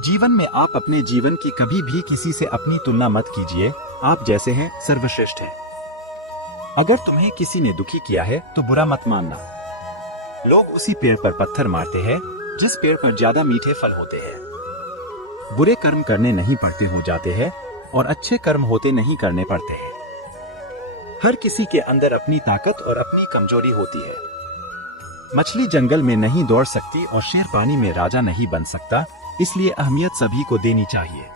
जीवन में आप अपने जीवन की कभी भी किसी से अपनी तुलना मत कीजिए। आप जैसे हैं सर्वश्रेष्ठ हैं। अगर तुम्हें किसी ने दुखी किया है तो बुरा मत मानना। लोग उसी पेड़ पर पत्थर मारते हैं जिस पेड़ पर ज्यादा मीठे फल होते हैं। बुरे कर्म करने नहीं पड़ते हो जाते हैं और अच्छे कर्म होते नहीं करने पड़ते हैं। हर किसी के अंदर अपनी ताकत और अपनी कमजोरी होती है। मछली जंगल में नहीं दौड़ सकती और शेर पानी में राजा नहीं बन सकता, इसलिए अहमियत सभी को देनी चाहिए।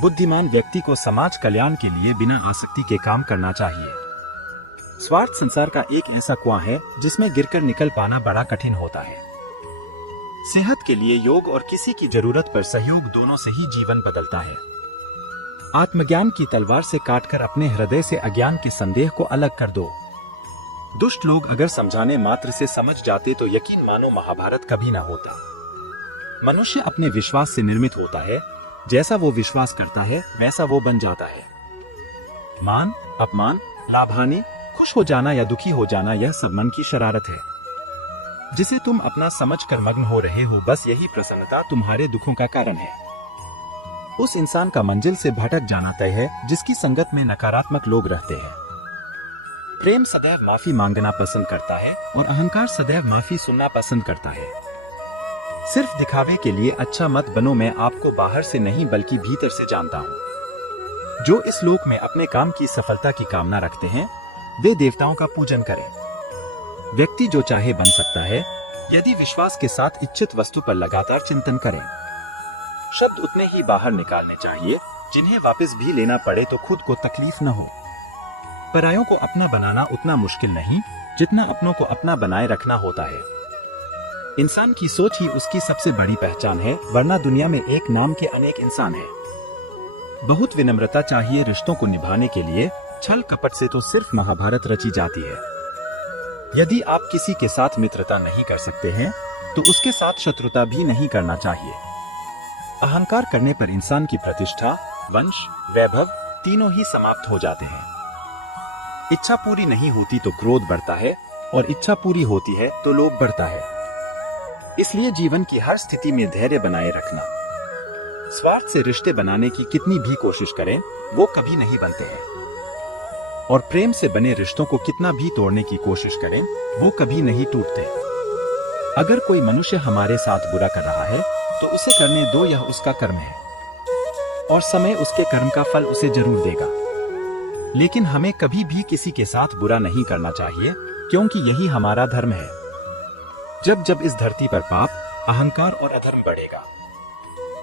बुद्धिमान व्यक्ति को समाज कल्याण के लिए बिना आसक्ति के काम करना चाहिए। स्वार्थ संसार का एक ऐसा कुआं है जिसमें गिरकर निकल पाना बड़ा कठिन होता है। सेहत के लिए योग और किसी की जरूरत पर सहयोग दोनों से ही जीवन बदलता है। आत्मज्ञान की तलवार से काटकर अपने हृदय से अज्ञान के संदेह को अलग कर दो। दुष्ट लोग अगर समझाने मात्र से समझ जाते तो यकीन मानो महाभारत कभी ना होता। मनुष्य अपने विश्वास से निर्मित होता है। जैसा वो विश्वास करता है वैसा वो बन जाता है। मान, अपमान, लाभ हानि, खुश हो जाना या दुखी हो जाना, यह सब मन की शरारत है जिसे तुम अपना समझकर मग्न हो रहे हो। बस यही प्रसन्नता तुम्हारे दुखों का कारण है। उस इंसान का मंजिल से भटक जाना तय है जिसकी संगत में नकारात्मक लोग रहते हैं। प्रेम सदैव माफी मांगना पसंद करता है और अहंकार सदैव माफी सुनना पसंद करता है। सिर्फ दिखावे के लिए अच्छा मत बनो। मैं आपको बाहर से नहीं बल्कि भीतर से जानता हूँ। जो इस लोक में अपने काम की सफलता की कामना रखते हैं वे देवताओं का पूजन करें। व्यक्ति जो चाहे बन सकता है यदि विश्वास के साथ इच्छित वस्तु पर लगातार चिंतन करें। शब्द उतने ही बाहर निकालने चाहिए जिन्हें वापस भी लेना पड़े तो खुद को तकलीफ न हो। परायों को अपना बनाना उतना मुश्किल नहीं जितना अपनों को अपना बनाए रखना होता है। इंसान की सोच ही उसकी सबसे बड़ी पहचान है, वरना दुनिया में एक नाम के अनेक इंसान हैं। बहुत विनम्रता चाहिए रिश्तों को निभाने के लिए। छल कपट से तो सिर्फ महाभारत रची जाती है। यदि आप किसी के साथ मित्रता नहीं कर सकते हैं तो उसके साथ शत्रुता भी नहीं करना चाहिए। अहंकार करने पर इंसान की प्रतिष्ठा, वंश, वैभव तीनों ही समाप्त हो जाते हैं। इच्छा पूरी नहीं होती तो क्रोध बढ़ता है और इच्छा पूरी होती है तो लोभ बढ़ता है। इसलिए जीवन की हर स्थिति में धैर्य बनाए रखना। स्वार्थ से रिश्ते बनाने की कितनी भी कोशिश करें वो कभी नहीं बनते हैं और प्रेम से बने रिश्तों को कितना भी तोड़ने की कोशिश करें वो कभी नहीं टूटते। अगर कोई मनुष्य हमारे साथ बुरा कर रहा है तो उसे करने दो, यह उसका कर्म है और समय उसके कर्म का फल उसे जरूर देगा। लेकिन हमें कभी भी किसी के साथ बुरा नहीं करना चाहिए क्योंकि यही हमारा धर्म है। जब जब इस धरती पर पाप, अहंकार और अधर्म बढ़ेगा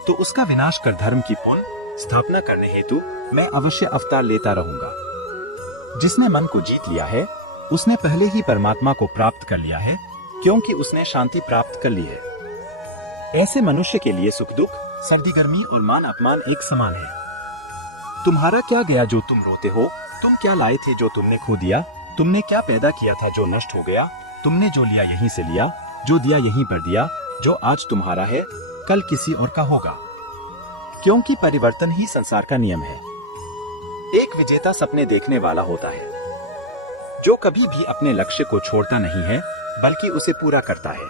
तो उसका विनाश कर धर्म की पुनः स्थापना करने हेतु मैं अवश्य अवतार लेता रहूंगा। जिसने मन को जीत लिया है उसने पहले ही परमात्मा को प्राप्त कर लिया है क्योंकि उसने शांति प्राप्त कर ली है। ऐसे मनुष्य के लिए सुख दुख, सर्दी गर्मी और मान अपमान एक समान है। तुम्हारा क्या गया जो तुम रोते हो? तुम क्या लाए थे जो तुमने खो दिया? तुमने क्या पैदा किया था जो नष्ट हो गया? तुमने जो लिया यहीं से लिया, जो दिया यहीं पर दिया। जो आज तुम्हारा है कल किसी और का होगा, क्योंकि परिवर्तन ही संसार का नियम है। एक विजेता सपने देखने वाला होता है जो कभी भी अपने लक्ष्य को छोड़ता नहीं है बल्कि उसे पूरा करता है।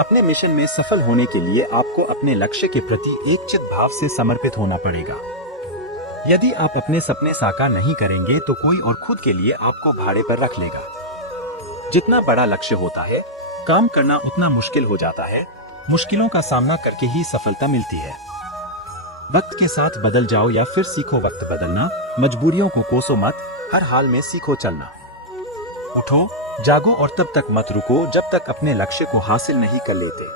अपने मिशन में सफल होने के लिए आपको अपने लक्ष्य के प्रति एक चित भाव से समर्पित होना पड़ेगा। यदि आप अपने सपने साकार नहीं करेंगे तो कोई और खुद के लिए आपको भाड़े पर रख लेगा। जितना बड़ा लक्ष्य होता है काम करना उतना मुश्किल हो जाता है। मुश्किलों का सामना करके ही सफलता मिलती है। वक्त के साथ बदल जाओ या फिर सीखो वक्त बदलना। मजबूरियों को कोसो मत, हर हाल में सीखो चलना। उठो, जागो और तब तक मत रुको जब तक अपने लक्ष्य को हासिल नहीं कर लेते।